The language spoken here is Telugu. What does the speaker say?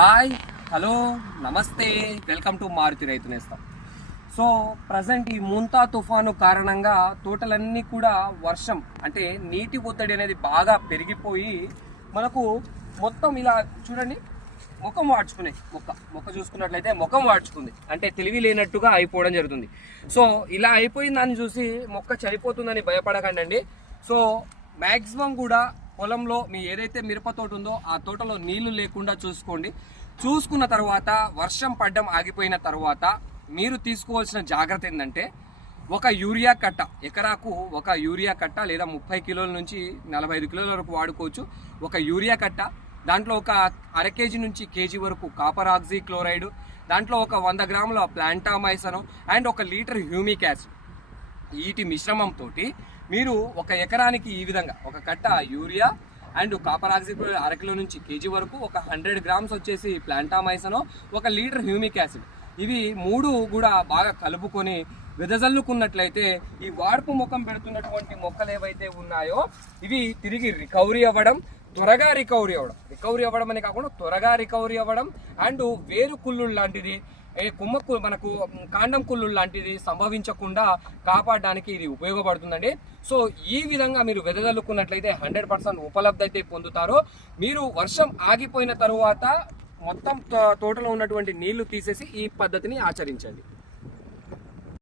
హాయ్ హలో నమస్తే వెల్కమ్ టు మారుతి రైతు నేస్తాం. సో ప్రజెంట్ ఈ ముంతా తుఫాను కారణంగా తోటలన్నీ కూడా వర్షం అంటే నీటి ఒత్తిడి అనేది బాగా పెరిగిపోయి మనకు మొత్తం ఇలా చూడండి ముఖం వాడ్చుకునే మొక్క మొక్క చూసుకున్నట్లయితే ముఖం వాడ్చుకుంది. అంటే తెలివి లేనట్టుగా అయిపోవడం జరుగుతుంది. సో ఇలా అయిపోయిందని చూసి మొక్క చనిపోతుందని భయపడకండి. సో మ్యాక్సిమం కూడా పొలంలో మీ ఏదైతే మిరప తోట ఉందో ఆ తోటలో నీళ్ళు లేకుండా చూసుకోండి. చూసుకున్న తర్వాత వర్షం పడ్డం ఆగిపోయిన తర్వాత మీరు తీసుకోవాల్సిన జాగ్రత్త ఏంటంటే ఒక యూరియా కట్ట ఎకరాకు ఒక యూరియా కట్ట లేదా ముప్పై కిలోల నుంచి నలభై ఐదు కిలోల వరకు వాడుకోవచ్చు. ఒక యూరియా కట్ట దాంట్లో ఒక అర కేజీ నుంచి కేజీ వరకు కాపర్ ఆక్సీ క్లోరైడ్ దాంట్లో ఒక వంద గ్రాముల ప్లాంటామైసను అండ్ ఒక లీటర్ హ్యూమిక్ యాసిడ్. వీటి మిశ్రమంతో మీరు ఒక ఎకరానికి ఈ విధంగా ఒక కట్ట యూరియా అండ్ కాపర్ ఆక్సిడ్ అరకిలో నుంచి కేజీ వరకు ఒక హండ్రెడ్ గ్రామ్స్ వచ్చేసి ప్లాంటామైసనో ఒక లీటర్ హ్యూమిక్ యాసిడ్. ఇవి మూడు కూడా బాగా కలుపుకొని వెదజల్లుకున్నట్లయితే ఈ వాడుపు ముఖం పెడుతున్నటువంటి మొక్కలు ఏవైతే ఉన్నాయో ఇవి తిరిగి రికవరీ అవ్వడం త్వరగా రికవరీ అవ్వడం. రికవరీ అవ్వడం అని కాకుండా త్వరగా రికవరీ అవ్వడం అండ్ వేరు కుళ్ళు లాంటిది కుమ్మ మనకు కాండం కుళ్ళు లాంటిది సంభవించకుండా కాపాడడానికి ఇది ఉపయోగపడుతుందండి. సో ఈ విధంగా మీరు వెదజల్లుకున్నట్లయితే హండ్రెడ్ పర్సెంట్ ఉపలబ్ధి అయితే పొందుతారో. మీరు వర్షం ఆగిపోయిన తరువాత మొత్తం తో- తోటలో ఉన్నటువంటి నీళ్ళు తీసేసి ఈ పద్ధతిని ఆచరించండి.